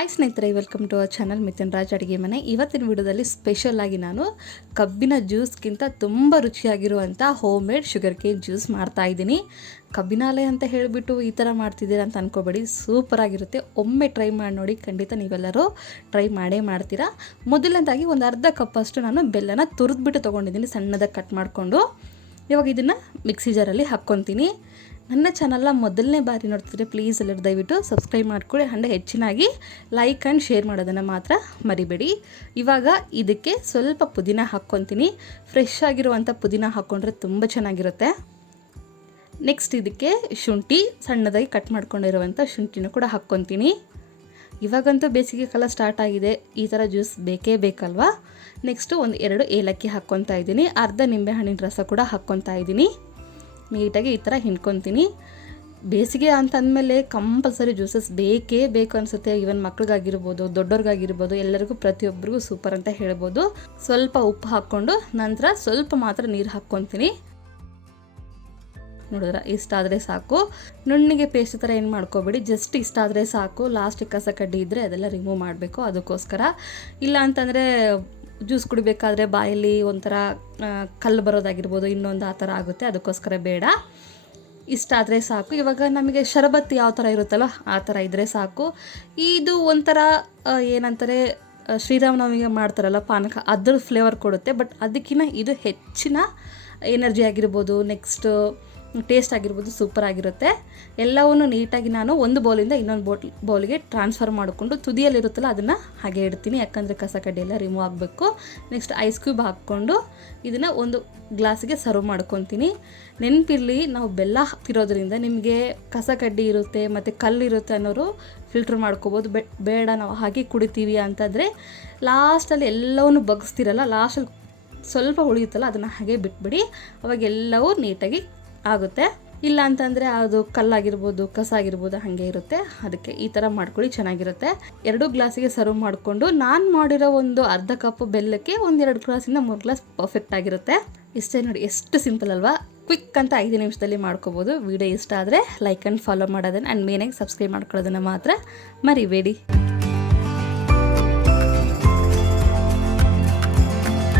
Hi ಸ್ನೇಹಿತರೆ welcome to our channel Mithun Raj ಅಡುಗೆ ಮನೆ ಇವತ್ತಿನ ವಿಡಿಯೋದಲ್ಲಿ ಸ್ಪೆಷಲ್ ಆಗಿ ನಾನು ಕಬ್ಬಿನ ಜ್ಯೂಸ್ಗಿಂತ ತುಂಬ ರುಚಿಯಾಗಿರುವಂಥ home made sugar cane juice ಮಾಡ್ತಾ ಇದ್ದೀನಿ. ಕಬ್ಬಿನಾಲೆ ಅಂತ ಹೇಳಿಬಿಟ್ಟು ಈ ಥರ ಮಾಡ್ತಿದ್ದೀರಾ ಅಂತ ಅನ್ಕೋಬೇಡಿ. ಸೂಪರಾಗಿರುತ್ತೆ ಒಮ್ಮೆ ಟ್ರೈ ಮಾಡಿ ನೋಡಿ ಖಂಡಿತ ನೀವೆಲ್ಲರೂ ಟ್ರೈ ಮಾಡೇ ಮಾಡ್ತೀರಾ. ಮೊದಲನೇದಾಗಿ ಒಂದು ಅರ್ಧ ಕಪ್ಪಷ್ಟು ನಾನು ಬೆಲ್ಲನ ತುರಿದ್ಬಿಟ್ಟು ತೊಗೊಂಡಿದ್ದೀನಿ ಸಣ್ಣದಾಗಿ ಕಟ್ ಮಾಡಿಕೊಂಡು. ಇವಾಗ ಇದನ್ನು ಮಿಕ್ಸಿ ಜಾರಲ್ಲಿ ಹಾಕ್ಕೊತೀನಿ. ನನ್ನ ಚಾನಲ್ನ ಮೊದಲನೇ ಬಾರಿ ನೋಡ್ತಿದ್ರೆ ಪ್ಲೀಸ್ ಎಲ್ಲರೂ ದಯವಿಟ್ಟು ಸಬ್ಸ್ಕ್ರೈಬ್ ಮಾಡ್ಕೊಳ್ಳಿ. ಹಂಡ ಹೆಚ್ಚಿನಾಗಿ ಲೈಕ್ ಆ್ಯಂಡ್ ಶೇರ್ ಮಾಡೋದನ್ನು ಮಾತ್ರ ಮರಿಬೇಡಿ. ಇವಾಗ ಇದಕ್ಕೆ ಸ್ವಲ್ಪ ಪುದೀನ ಹಾಕ್ಕೊತೀನಿ. ಫ್ರೆಶ್ ಆಗಿರುವಂಥ ಪುದೀನ ಹಾಕ್ಕೊಂಡ್ರೆ ತುಂಬ ಚೆನ್ನಾಗಿರುತ್ತೆ. ನೆಕ್ಸ್ಟ್ ಇದಕ್ಕೆ ಶುಂಠಿ, ಸಣ್ಣದಾಗಿ ಕಟ್ ಮಾಡ್ಕೊಂಡಿರುವಂಥ ಶುಂಠಿನ ಕೂಡ ಹಾಕ್ಕೊತೀನಿ. ಇವಾಗಂತೂ ಬೇಸಿಗೆ ಕಾಲ ಸ್ಟಾರ್ಟ್ ಆಗಿದೆ. ಈ ಥರ ಜ್ಯೂಸ್ ಬೇಕೇ ಬೇಕಲ್ವಾ? ನೆಕ್ಸ್ಟು ಒಂದು ಎರಡು ಏಲಕ್ಕಿ ಹಾಕ್ಕೊತಾ ಇದ್ದೀನಿ. ಅರ್ಧ ನಿಂಬೆಹಣ್ಣಿನ ರಸ ಕೂಡ ಹಾಕ್ಕೊತಾ ಇದ್ದೀನಿ. ನೀಟಾಗಿ ಈ ಥರ ಹಿಂಡ್ಕೊತೀನಿ. ಬೇಸಿಗೆ ಅಂತ ಅಂದಮೇಲೆ ಕಂಪಲ್ಸರಿ ಜ್ಯೂಸಸ್ ಬೇಕೇ ಬೇಕು ಅನಿಸುತ್ತೆ. ಈವನ್ ಮಕ್ಳಿಗಾಗಿರ್ಬೋದು ದೊಡ್ಡವ್ರಿಗಾಗಿರ್ಬೋದು ಎಲ್ಲರಿಗೂ ಪ್ರತಿಯೊಬ್ಬರಿಗೂ ಸೂಪರ್ ಅಂತ ಹೇಳ್ಬೋದು. ಸ್ವಲ್ಪ ಉಪ್ಪು ಹಾಕ್ಕೊಂಡು ನಂತರ ಸ್ವಲ್ಪ ಮಾತ್ರ ನೀರು ಹಾಕ್ಕೊತೀನಿ. ನೋಡಿದ್ರ? ಇಷ್ಟಾದರೆ ಸಾಕು. ನುಣ್ಣಿಗೆ ಪೇಸ್ಟ್ ಥರ ಏನು ಮಾಡ್ಕೋಬೇಡಿ. ಜಸ್ಟ್ ಇಷ್ಟ ಆದರೆ ಸಾಕು. ಲಾಸ್ಟಿಗೆ ಕಸ ಕಡ್ಡಿ ಇದ್ದರೆ ಅದೆಲ್ಲ ರಿಮೂವ್ ಮಾಡಬೇಕು. ಅದಕ್ಕೋಸ್ಕರ. ಇಲ್ಲ ಅಂತಂದರೆ ಜ್ಯೂಸ್ ಕುಡಿಬೇಕಾದ್ರೆ ಬಾಯಲ್ಲಿ ಒಂಥರ ಕಲ್ಲು ಬರೋದಾಗಿರ್ಬೋದು, ಇನ್ನೊಂದು ಆ ಥರ ಆಗುತ್ತೆ, ಅದಕ್ಕೋಸ್ಕರ ಬೇಡ. ಇಷ್ಟ ಆದರೆ ಸಾಕು. ಇವಾಗ ನಮಗೆ ಶರಬತ್ ಯಾವ ಥರ ಇರುತ್ತಲ್ಲ, ಆ ಥರ ಇದ್ದರೆ ಸಾಕು. ಇದು ಒಂಥರ ಏನಂತಾರೆ ಶ್ರೀರಾಮನವಮಿಗೆ ಮಾಡ್ತಾರಲ್ಲ ಪಾನಕ ಅದ್ರ ಫ್ಲೇವರ್ ಕೊಡುತ್ತೆ ಬಟ್ ಅದಕ್ಕಿಂತ ಇದು ಹೆಚ್ಚಿನ ಎನರ್ಜಿ ಆಗಿರ್ಬೋದು. ನೆಕ್ಸ್ಟ್ ಟೇಸ್ಟ್ ಆಗಿರ್ಬೋದು ಸೂಪರ್ ಆಗಿರುತ್ತೆ. ಎಲ್ಲವನ್ನು ನೀಟಾಗಿ ನಾನು ಒಂದು ಬೌಲಿಂದ ಇನ್ನೊಂದು ಬೋಟ್ ಬೌಲಿಗೆ ಟ್ರಾನ್ಸ್ಫರ್ ಮಾಡಿಕೊಂಡು ತುದಿಯಲ್ಲಿರುತ್ತಲ್ಲ ಅದನ್ನು ಹಾಗೆ ಇಡ್ತೀನಿ. ಯಾಕಂದರೆ ಕಸ ಕಡ್ಡಿ ಎಲ್ಲ ರಿಮೂವ್ ಆಗಬೇಕು. ನೆಕ್ಸ್ಟ್ ಐಸ್ ಕ್ಯೂಬ್ ಹಾಕ್ಕೊಂಡು ಇದನ್ನು ಒಂದು ಗ್ಲಾಸಿಗೆ ಸರ್ವ್ ಮಾಡ್ಕೊತೀನಿ. ನೆನಪಿರಲಿ, ನಾವು ಬೆಲ್ಲ ಹಾಕ್ತಿರೋದ್ರಿಂದ ನಿಮಗೆ ಕಸ ಕಡ್ಡಿ ಇರುತ್ತೆ ಮತ್ತು ಕಲ್ಲಿರುತ್ತೆ ಅನ್ನೋರು ಫಿಲ್ಟ್ರ್ ಮಾಡ್ಕೋಬೋದು. ಬೇಡ ನಾವು ಹಾಗೆ ಕುಡಿತೀವಿ ಅಂತಂದರೆ ಲಾಸ್ಟಲ್ಲಿ ಎಲ್ಲವನ್ನು ಬಗ್ಸ್ತಿರಲ್ಲ ಲಾಸ್ಟಲ್ಲಿ ಸ್ವಲ್ಪ ಉಳಿಯುತ್ತಲ್ಲ ಅದನ್ನು ಹಾಗೆ ಬಿಟ್ಬಿಡಿ. ಅವಾಗೆಲ್ಲವೂ ನೀಟಾಗಿ ಆಗುತ್ತೆ. ಇಲ್ಲ ಅಂತಂದರೆ ಅದು ಕಲ್ಲಾಗಿರ್ಬೋದು, ಕಸ ಆಗಿರ್ಬೋದು, ಹಾಗೆ ಇರುತ್ತೆ. ಅದಕ್ಕೆ ಈ ಥರ ಮಾಡ್ಕೊಳ್ಳಿ, ಚೆನ್ನಾಗಿರುತ್ತೆ. ಎರಡು ಗ್ಲಾಸಿಗೆ ಸರ್ವ್ ಮಾಡಿಕೊಂಡು ನಾನು ಮಾಡಿರೋ ಒಂದು ಅರ್ಧ ಕಪ್ ಬೆಲ್ಲಕ್ಕೆ ಒಂದೆರಡು ಗ್ಲಾಸಿಂದ ಮೂರು ಗ್ಲಾಸ್ ಪರ್ಫೆಕ್ಟ್ ಆಗಿರುತ್ತೆ. ಇಷ್ಟೇ ನೋಡಿ, ಎಷ್ಟು ಸಿಂಪಲ್ ಅಲ್ವಾ? ಕ್ವಿಕ್ ಅಂತ ಐದು ನಿಮಿಷದಲ್ಲಿ ಮಾಡ್ಕೋಬೋದು. ವಿಡಿಯೋ ಇಷ್ಟ ಆದರೆ ಲೈಕ್ ಆ್ಯಂಡ್ ಫಾಲೋ ಮಾಡೋದನ್ನು ಆ್ಯಂಡ್ ಮೇನಾಗಿ ಸಬ್ಸ್ಕ್ರೈಬ್ ಮಾಡ್ಕೊಳ್ಳೋದನ್ನು ಮಾತ್ರ ಮರಿಬೇಡಿ.